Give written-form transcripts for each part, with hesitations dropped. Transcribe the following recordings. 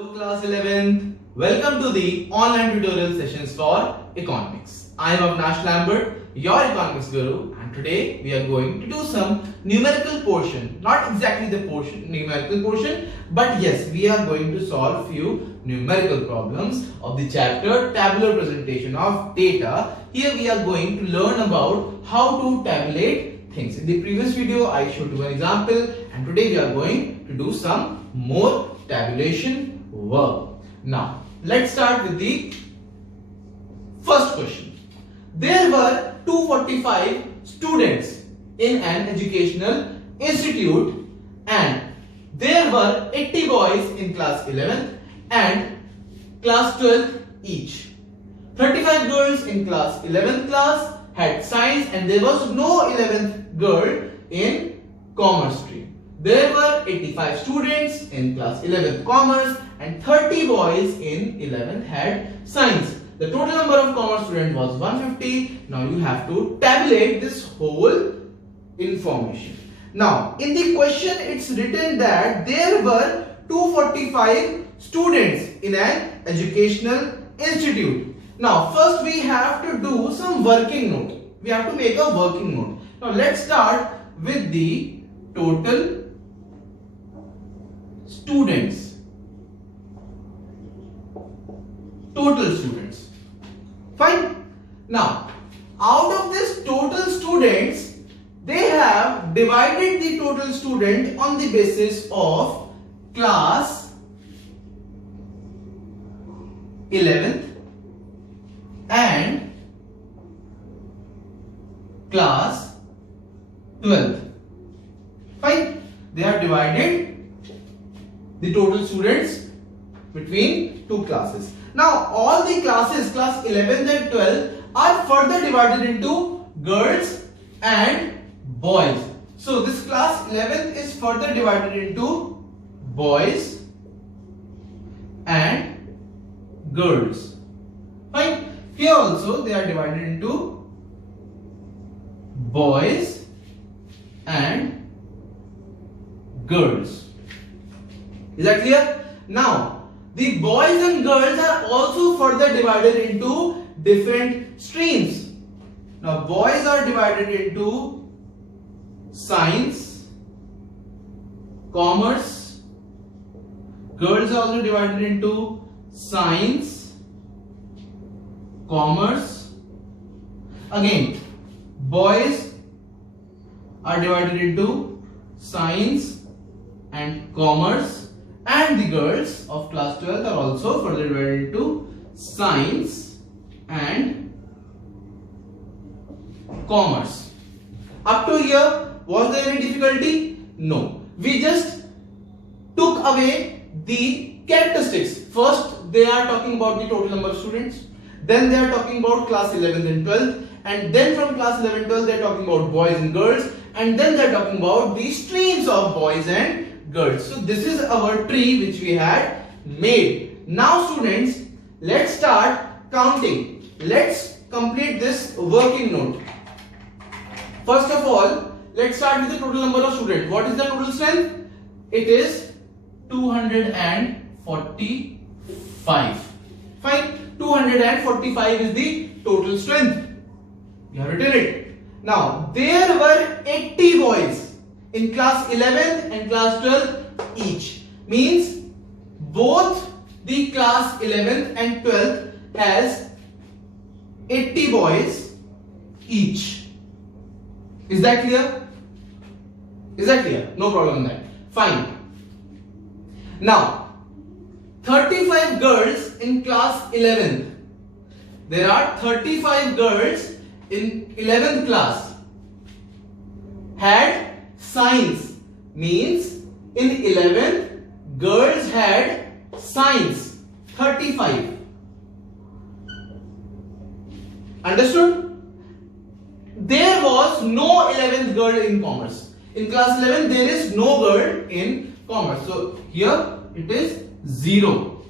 Hello class 11th, welcome to the online tutorial sessions for economics. I am Avnash Lambert, your economics guru, and today we are going to do some numerical portion, not exactly the numerical portion, but yes, we are going to solve few numerical problems of the chapter tabular presentation of data. Here we are going to learn about how to tabulate things. In the previous video I showed you an example, and today we are going to do some more tabulation work. Now, let's start with the first question. There were 245 students in an educational institute, and there were 80 boys in class 11th and class 12th each. 35 girls in class 11th class had science, and there was no 11th girl in commerce stream. There were 85 students in class 11th commerce and 30 boys in 11th had science. The total number of commerce students was 150. Now you have to tabulate this whole information. Now in the question it's written that there were 245 students in an educational institute. Now first we have to do some working note. We have to make a working note. Now let's start with the total students. Total students. Fine. Now, out of this total students, they have divided the total student on the basis of class 11th and class 12th. Fine. They have divided the total students between two classes. Now all the classes, class 11th and 12th, are further divided into girls and boys. So this class 11th is further divided into boys and girls. Fine. Here also they are divided into boys and girls. Is that clear? Now the boys and girls are also further divided into different streams. Now boys are divided into science, commerce. Girls are also divided into science, commerce. Again, boys are divided into science and commerce. And the girls of class 12 are also further divided into science and commerce. Up to here, was there any difficulty? No. We just took away the characteristics. First, they are talking about the total number of students. Then they are talking about class 11th and 12th. And then from class 11 and 12, they are talking about boys and girls. And then they are talking about the streams of boys and girls. So this is our tree which we had made. Now students, let's start counting. Let's complete this working note. First of all, let's start with the total number of students. What is the total strength? It is 245. Fine. 245 is the total strength. You have written it. Now there were 80 boys in class 11th and class 12th each. Means both the class 11th and 12th has 80 boys each. Is that clear? Is that clear? No problem in that. Fine. Now 35 girls in class 11th. There are 35 girls in 11th class had science. Means in 11th girls had science 35. Understood? There was no 11th girl in commerce. In class 11 there is no girl in commerce. So here it is 0.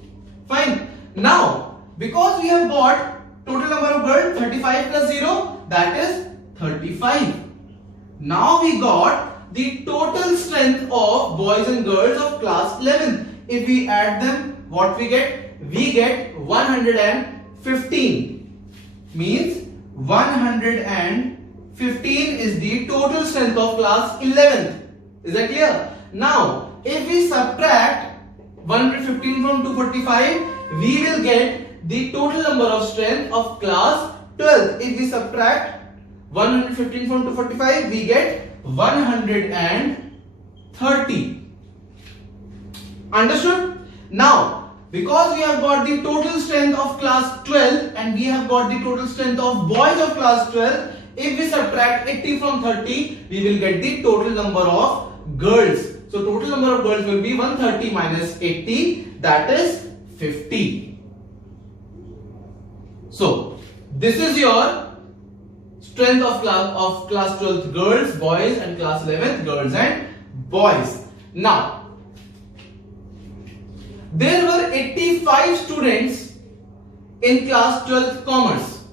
Fine. Now because we have got total number of girls 35 plus 0, that is 35. Now we got the total strength of boys and girls of class 11. If we add them, what we get? We get 115. Means 115 is the total strength of class 11th. Is that clear? Now, if we subtract 115 from 245, we will get the total number of strength of class 12th. If we subtract 115 from 245, we get 130. Understood? Now, because we have got the total strength of class 12 and we have got the total strength of boys of class 12, if we subtract 80 from 30, we will get the total number of girls. So total number of girls will be 130 minus 80, that is 50. So this is your strength of class 12th girls, boys, and class 11th girls and boys. Now, there were 85 students in class 12th commerce.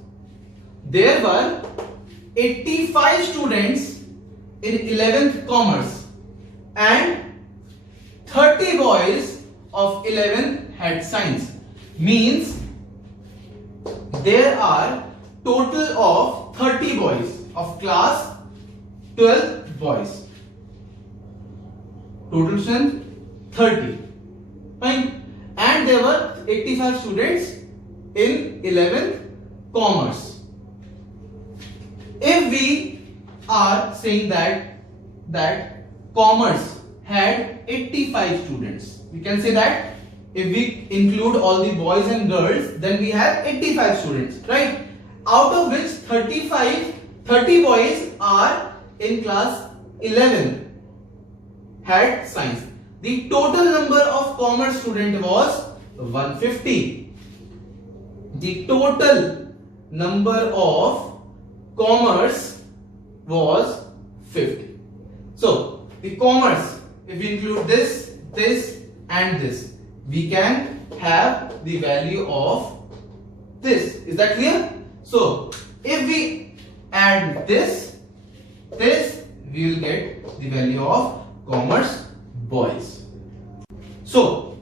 There were 85 students in 11th commerce and 30 boys of 11th had science. Means there are total of 30 boys of class 12 boys. Total strength 30. Fine. And there were 85 students in 11th commerce. If we are saying that commerce had 85 students, we can say that if we include all the boys and girls, then we have 85 students, right? Out of which 30 boys are in class 11 had science. The total number of commerce student was 150. The total number of commerce was 50. So the commerce, if we include this, this and this, we can have the value of this. Is that clear? So if we add this, we will get the value of commerce boys. So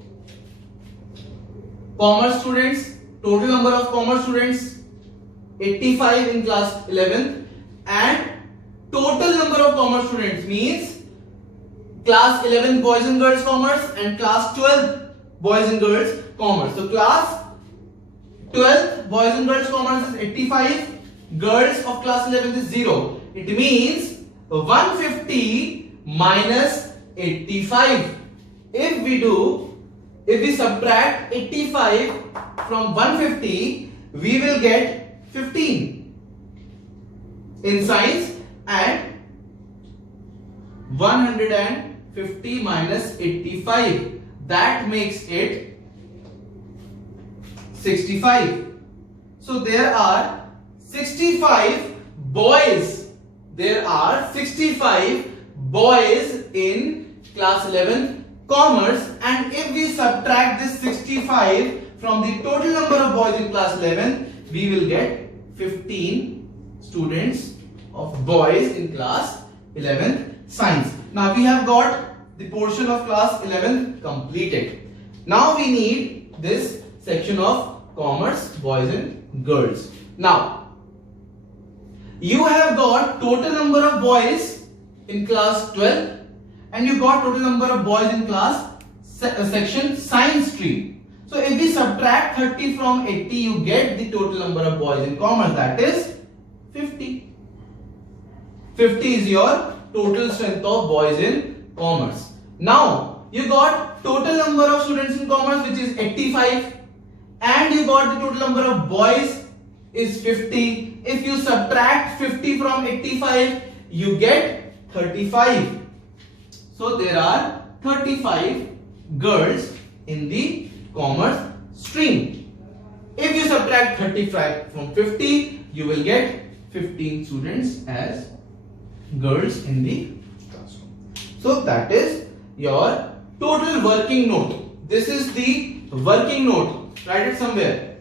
commerce students, total number of commerce students 85 in class 11th, and total number of commerce students means class 11 boys and girls commerce and class 12 boys and girls commerce. So class 12 boys and girls commerce is 85, girls of class 11 is 0. It means 150 minus 85. If we subtract 85 from 150, we will get 15 in science, and 150 minus 85, that makes it 65. So there are 65 boys. There are 65 boys in class 11 commerce, and if we subtract this 65 from the total number of boys in class 11, we will get 15 students of boys in class 11 science. Now we have got the portion of class 11 completed. Now we need this section of commerce boys and girls. Now you have got total number of boys in class 12 and you got total number of boys in class section science stream. So if we subtract 30 from 80, you get the total number of boys in commerce, that is 50. 50 is your total strength of boys in commerce. Now you got total number of students in commerce, which is 85, and you got the total number of boys is 50. If you subtract 50 from 85, you get 35. So there are 35 girls in the commerce stream. If you subtract 35 from 50, you will get 15 students as girls in the classroom. So that is your total working note. This is the working note. Write it somewhere.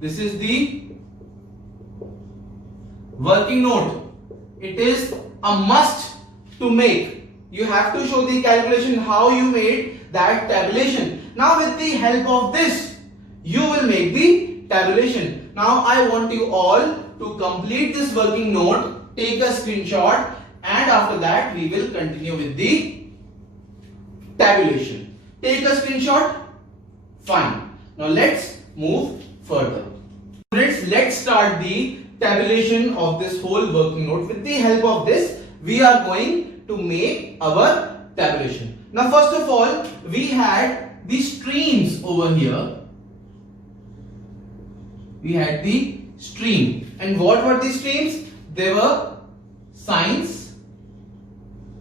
This is the working note. It is a must to make. You have to show the calculation how you made that tabulation. Now with the help of this, you will make the tabulation. Now I want you all to complete this working note, take a screenshot, and after that we will continue with the tabulation. Take a screenshot. Fine. Now let's move further. Students, let's start the tabulation of this whole working note. With the help of this, we are going to make our tabulation. Now first of all, we had the streams over here. We had the stream. And what were the streams? There were science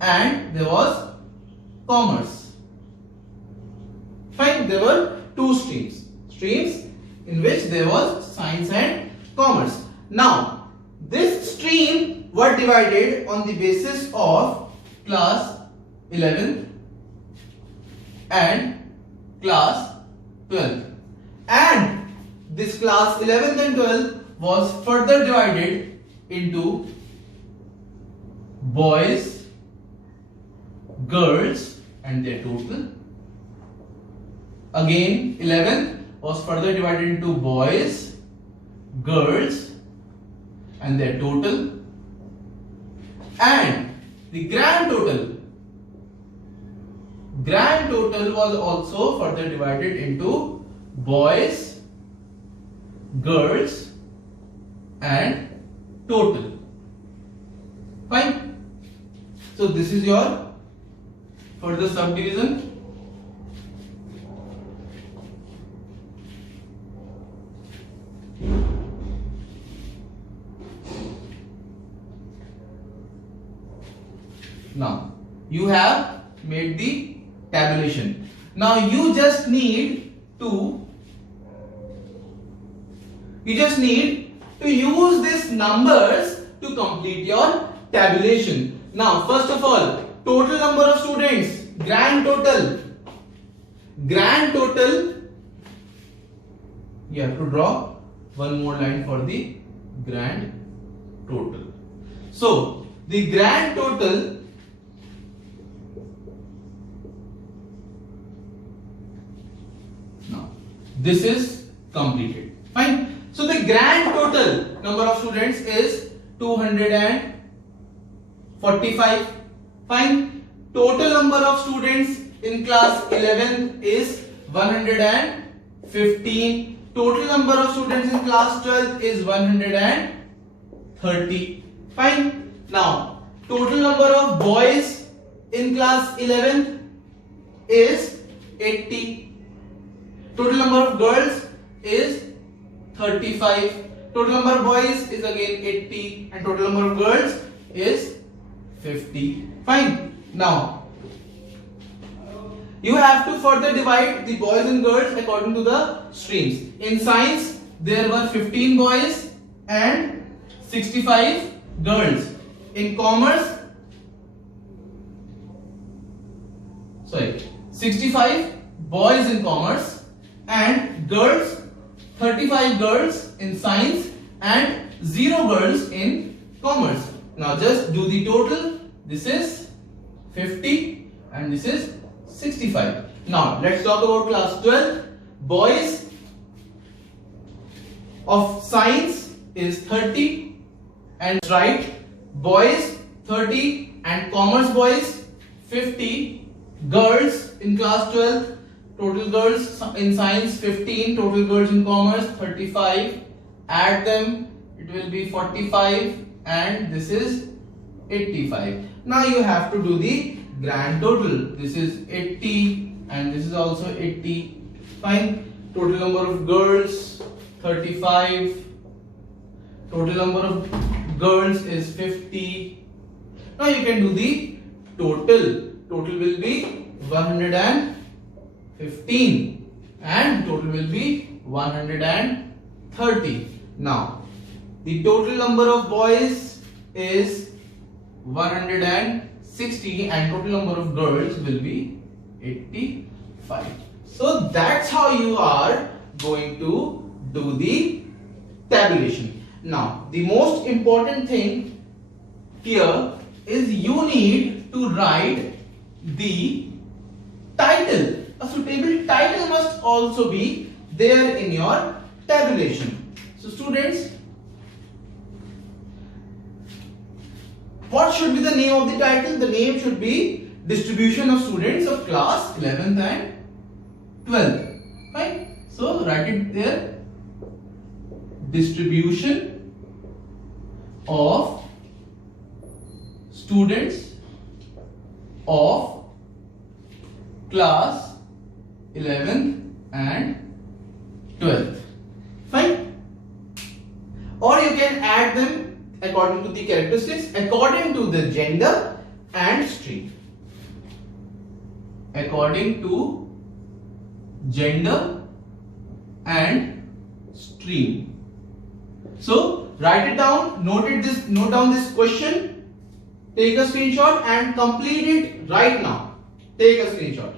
and there was commerce. Fine, there were two streams. Streams in which there was science and commerce. Now, this stream were divided on the basis of class 11th and class 12th. And this class 11th and 12th was further divided into boys, girls and their total. Again, 11th was further divided into boys, girls and their total. And the grand total was also further divided into boys, girls and total. Fine. So this is your further subdivision. Now you have made the tabulation. Now you just need to use these numbers to complete your tabulation. Now first of all, total number of students, grand total, you have to draw one more line for the grand total. So the grand total now this is completed. Fine. So the grand total number of students is 245. Fine. Total number of students in class 11 is 115. Total number of students in class 12 is 130. Fine. Now, total number of boys in class 11 is 80. Total number of girls is 35. Total number of boys is again 80 and total number of girls is 50. Fine. Now, you have to further divide the boys and girls according to the streams. In science, there were 15 boys and 65 girls. In commerce, 65 boys in commerce and girls, 35 girls in science and 0 girls in commerce. Now just do the total. This is 50 and this is 65. Now let's talk about class 12. Boys of science is 30 and right, boys 30 and commerce boys 50. Girls in class 12, total girls in science 15, total girls in commerce 35. Add them, it will be 45 and this is 85. Now you have to do the grand total. This is 80 and this is also 80. Fine. Total number of girls 35. Total number of girls is 50. Now you can do the total. Total will be 115 and total will be 130. Now the total number of boys is 160 and total number of girls will be 85. So that's how you are going to do the tabulation. Now the most important thing here is you need to write the title a suitable title must also be there in your tabulation. So students, what should be the name of the title? The name should be distribution of students of class 11th and 12th. Fine. So write it there. Distribution of students of class 11th and 12th. Fine. Or you can add them according to the characteristics, according to the gender and stream. According to gender and stream. So write it down, note down this question, take a screenshot and complete it right now. Take a screenshot.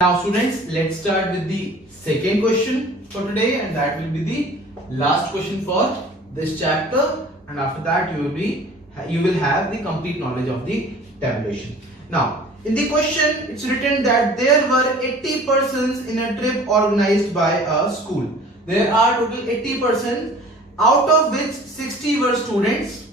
Now students, let's start with the second question for today, and that will be the last question for this chapter, and after that you will have the complete knowledge of the tabulation. Now in the question it's written that there were 80 persons in a trip organized by a school. There are total 80 persons, out of which 60 were students,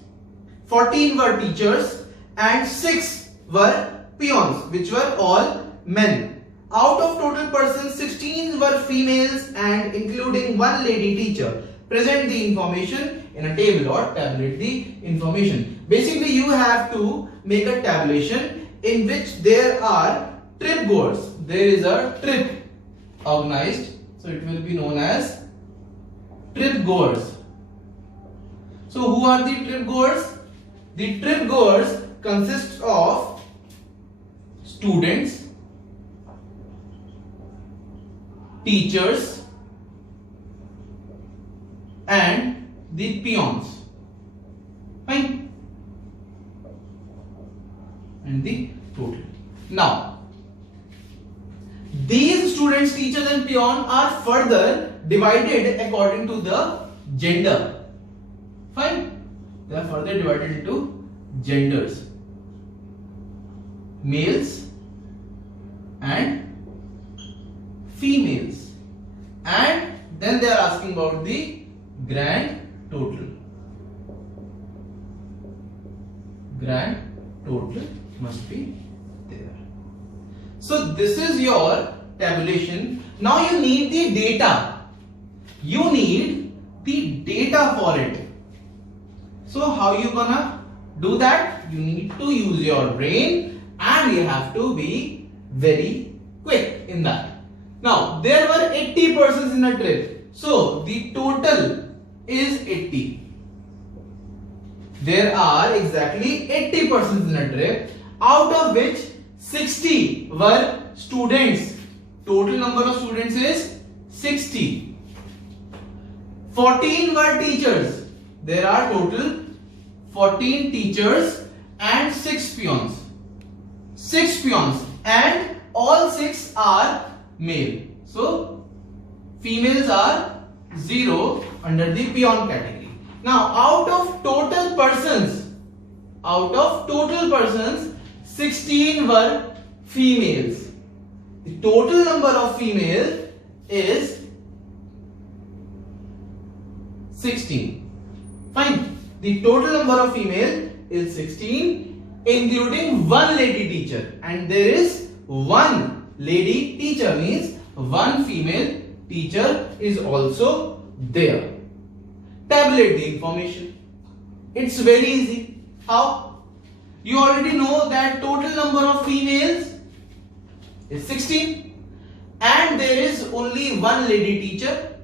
14 were teachers and 6 were peons, which were all men. Out of total persons, 16 were females and including one lady teacher. Present the information in a table or tabulate the information. Basically you have to make a tabulation in which there are trip goers. There is a trip organized, so it will be known as trip goers. So who are the trip goers? The trip goers consist of students, teachers and the peons. Fine. And the total. Now these students, teachers and peon are further divided according to the gender. Fine. They are further divided into genders, males and females, and then they are asking about the grand total. Grand total must be there. So this is your tabulation. Now you need the data. You need the data for it. So how you gonna do that? You need to use your brain and you have to be very quick in that. Now there were 80 persons in a trip. So the total is 80. There are exactly 80 persons in a trip, out of which 60 were students. Total number of students is 60. 14 were teachers. There are total 14 teachers and 6 peons. 6 peons, and all 6 are male. So females are 0 under the peon category. Now out of total persons, 16 were females. The total number of females is 16. Fine. The total number of female is 16, including one lady teacher, and there is one lady teacher, means one female teacher is also there. Tabulate the information. It's very easy. How? You already know that total number of females is 16 and there is only one lady teacher,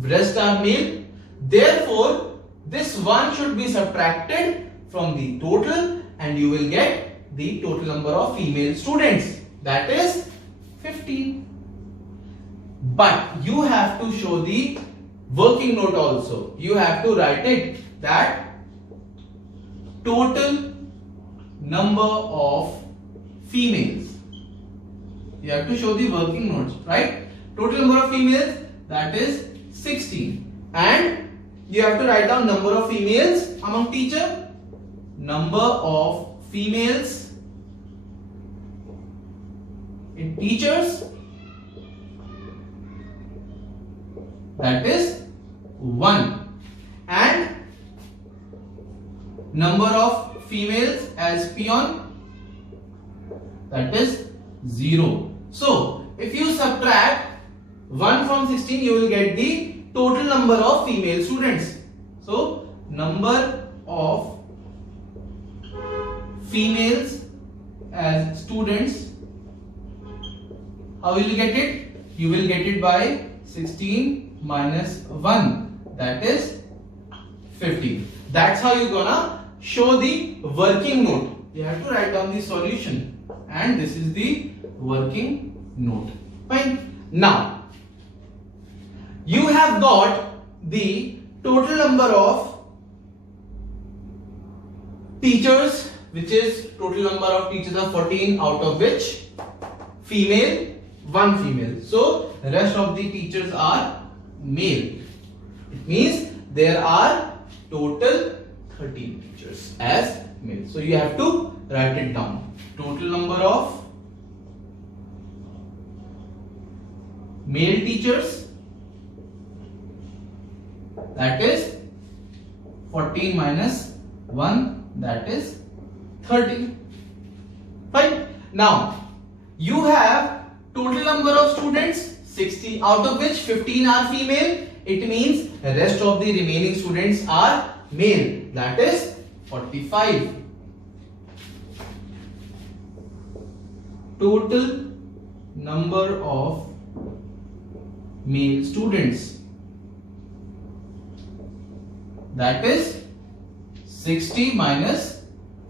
rest are male. Therefore this one should be subtracted from the total and you will get the total number of female students, that is 15. But you have to show the working note also. You have to write it that total number of females. You have to show the working notes, right? Total number of females, that is 16, and you have to write down number of females among teacher, number of females in teachers, that is 1, and number of females as peon, that is 0. So if you subtract 1 from 16, you will get the total number of female students. So number of females as students, how will you get it? You will get it by 16 minus 1, that is 15. That's how you're gonna show the working note. You have to write down the solution, and this is the working note. Fine. Now you have got the total number of teachers, which is total number of teachers are 14, out of which female 1 female. So rest of the teachers are male. It means there are total 13 teachers as male. So you have to write it down. Total number of male teachers, that is 14 minus 1, that is 13. Fine. Now you have total number of students 60, out of which 15 are female. It means the rest of the remaining students are male, that is 45. Total number of male students, that is 60 minus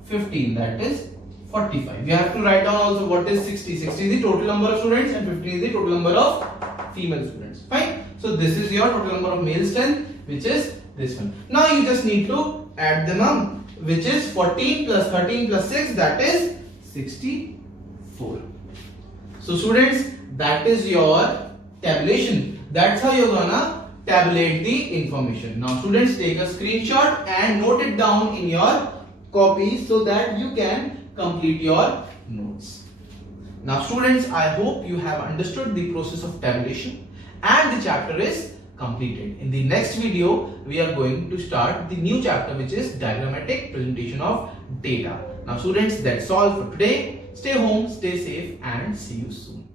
15, that is 45. You have to write down also what is 60. 60 is the total number of students and 15 is the total number of female students. Fine. So this is your total number of male strength, which is this one. Now you just need to add them up, which is 14 plus 13 plus 6, that is 64. So students, that is your tabulation. That's how you're gonna tabulate the information. Now students, take a screenshot and note it down in your copy so that you can complete your notes. Now students, I hope you have understood the process of tabulation and the chapter is completed. In the next video, we are going to start the new chapter, which is diagrammatic presentation of data. Now students, that's all for today. Stay home, stay safe, and see you soon.